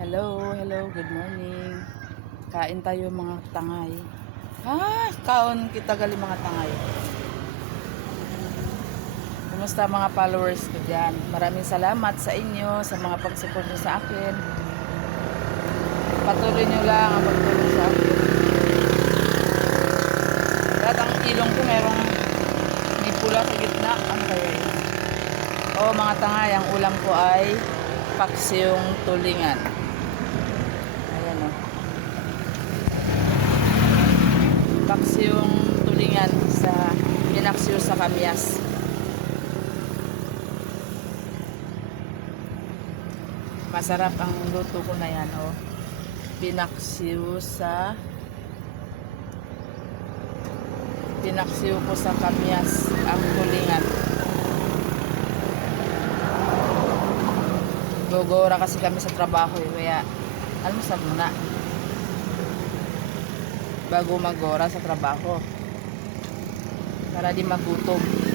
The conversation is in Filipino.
Hello, hello, good morning. Kain tayo mga tangay. Ah, kaon kita gali mga tangay. Kumusta mga followers ko dyan? Maraming salamat sa inyo, sa mga pag-support nyo sa akin. Patuloy nyo lang ang pagtulong sa akin. At ang ilong ko merong may pula sa gitna. Ano kaya yun? Oo mga tangay, ang ulam ko ay paksyong tulingan. Ayan o. Paksyong tulingan sa pinaksyo sa kamyas. Masarap ang luto ko na yan o. Pinaksyo sa pinaksiw ko sa kamyas ang tulingan. Gogora kasi kami sa trabaho eh, kaya almusal muna. Bago magora sa trabaho. Para di magutom.